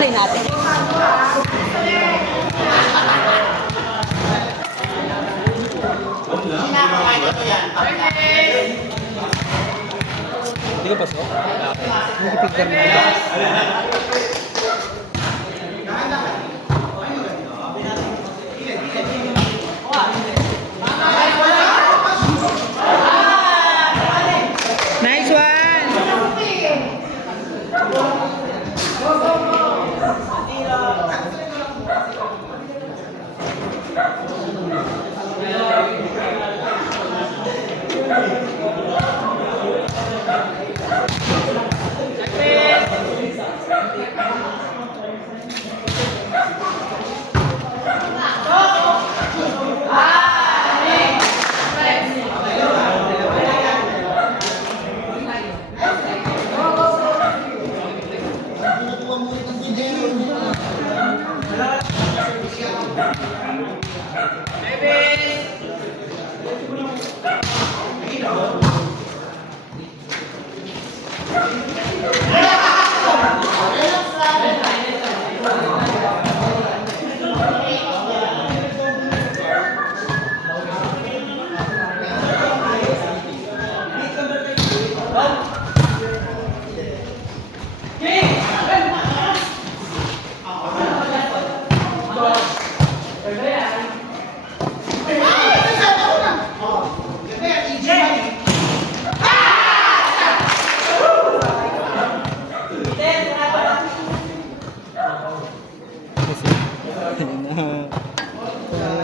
Try natin. Hindi ka pasok? Nagpipigyan mo na. Nice one!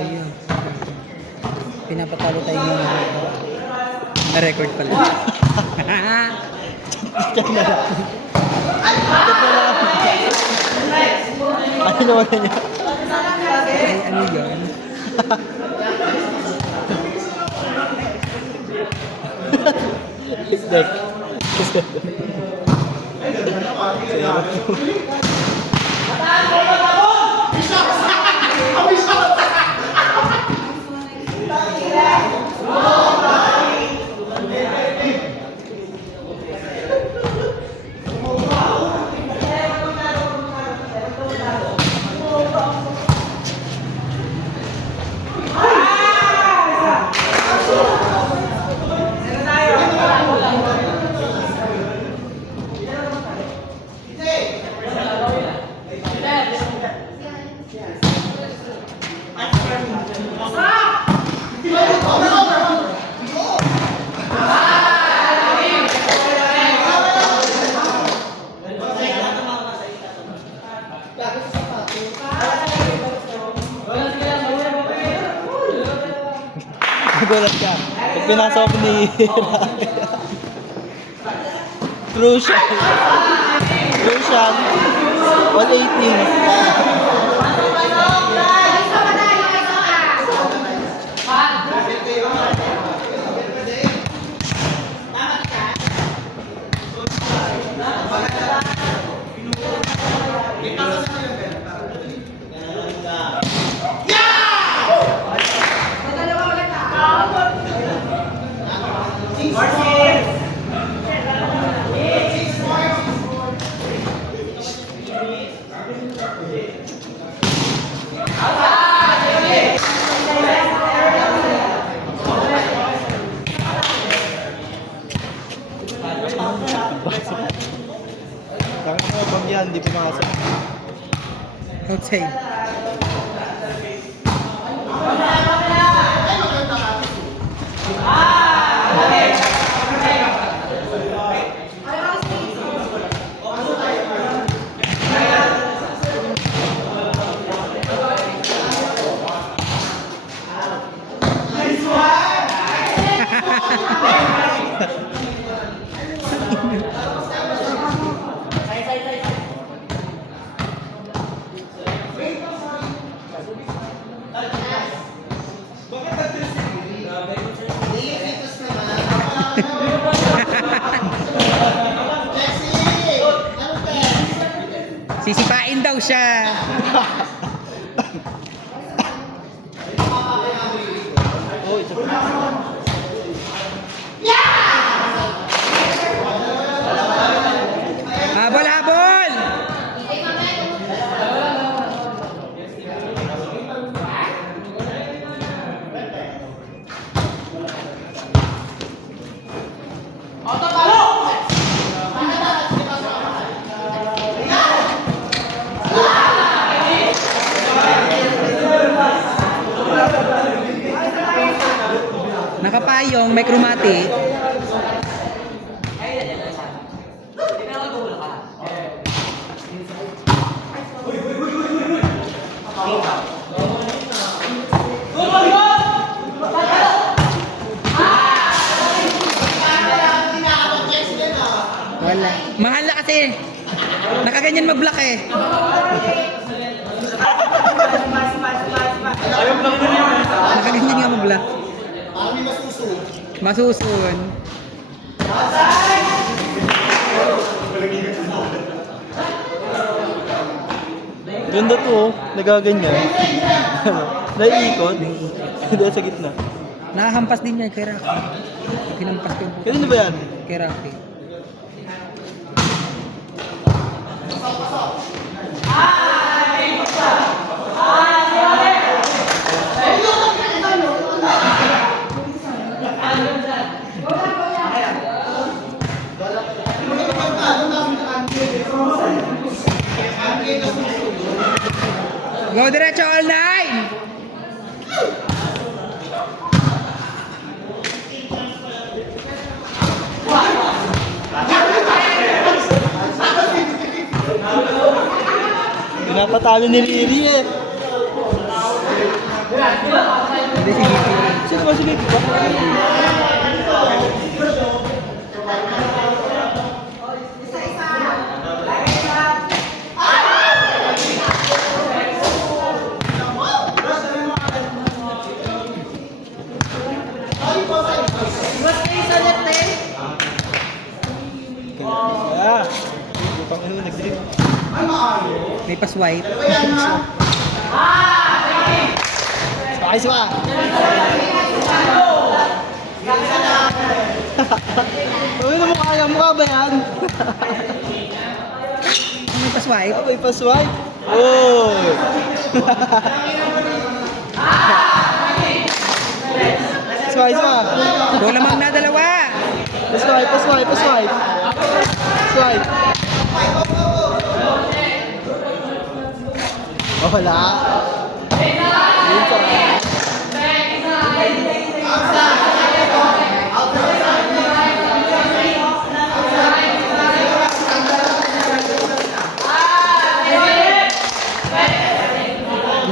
Ayun. Pinapatalo tayo ng record pala. Ano naman niya? Ay, ano yun? Deck. Nagulat ka. Pag pinasok ni Crucial. Crucial. 118. Bakit mo bang yan? Hindi pumasok. Outside. Sisipain daw siya. Oh, ito. Habol, habol! payong, may chromatic. Wala. Mahal na kasi. Nakaganyan mag-block eh. Nakaganyan nga mag-block. Masusun. Ganda to oh. Nagaganyan. Ano? Naiikot. Hindi sa gitna. Nakahampas din niya kay Rocky. Hinampas ko yung puto. Kanino ba yan? Kay Rocky. Go diretso all nine! Pinapatalo ni Riri eh. Hindi si Vicky. Sino ba si Vicky ba? Kaya. Butang ino nag-drip. May pa-swipe. Ayos ba? Uy, mukha ba yan? May pa-swipe. May pa-swipe? Oh! Swipe ba? Bola mag na dalawa. Pa-swipe. Swipe. Oh, wala. Yun ka.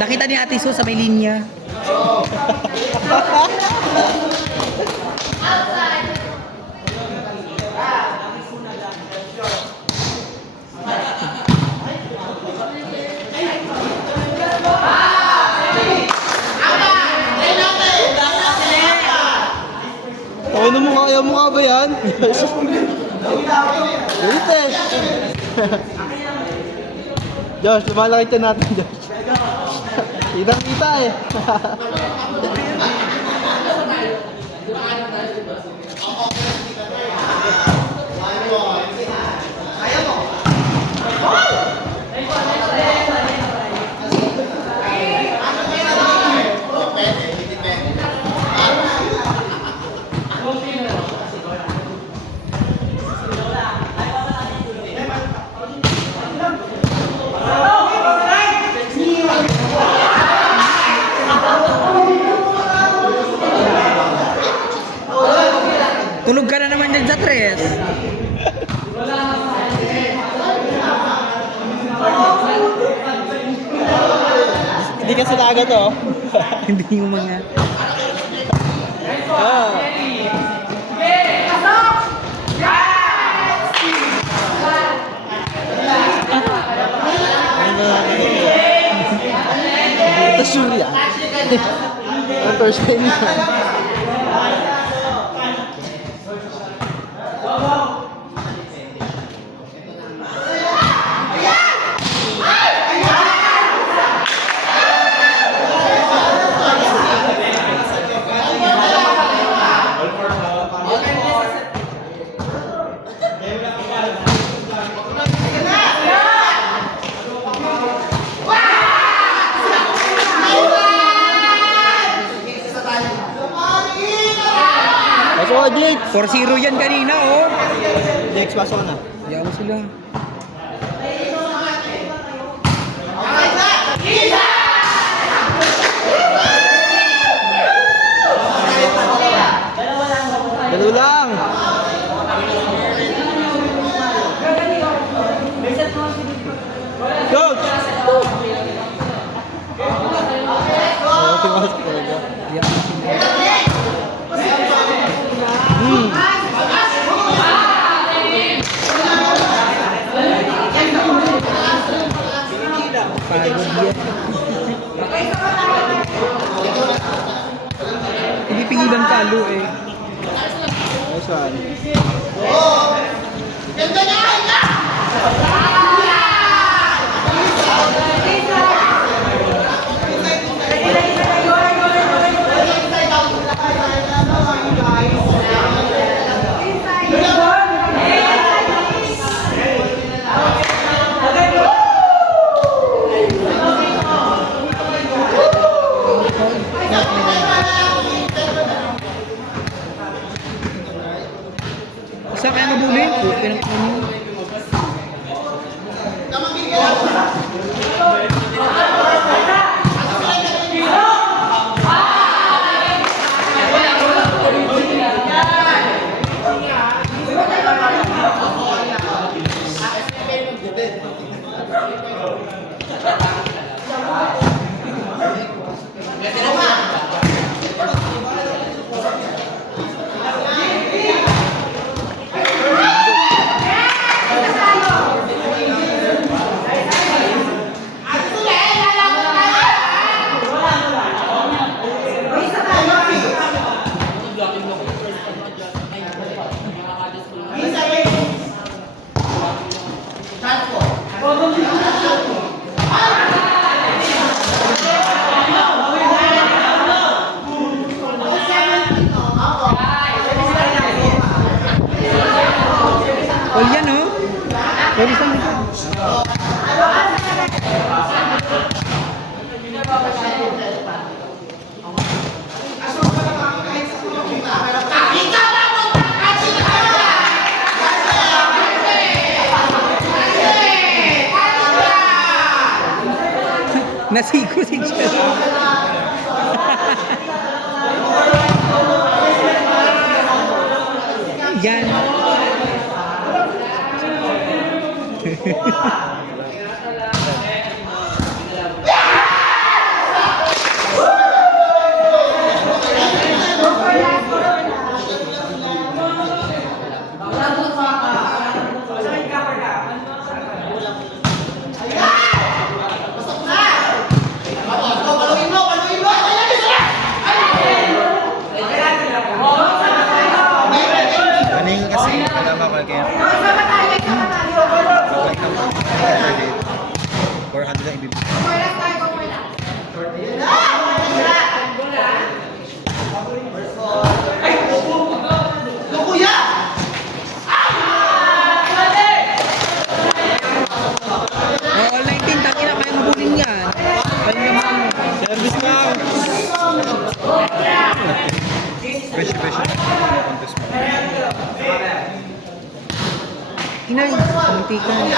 Nakita ni Ate Su sa may linya. Tawa na mukha ba yan? Galit eh. Josh, lumalaki ito natin, Josh. Kita eh. Tulog ka na naman dyan sa tres. Hindi kasi laga to. Hindi yung mga... Ah. Ito sure yan. Ang first time yan. Pasok ka, Jake! 4-0 yan kanina, oh. Jake, pasok ka na. Yawa sila. Pagod yan. Hindi pigilan talo eh. Nice one. Saan kaya nabuli? Pinang All yan oh. Pwede saan dito. Nasiko si Chel. Yan. Kaning kasi kailangan ko kaya. Like ang 400 lang ibibigay. Oh, all 19, tangina kaya mabuling yan. Kaya naman. Service now! Beshi. Contest mo. Inay, muntikan.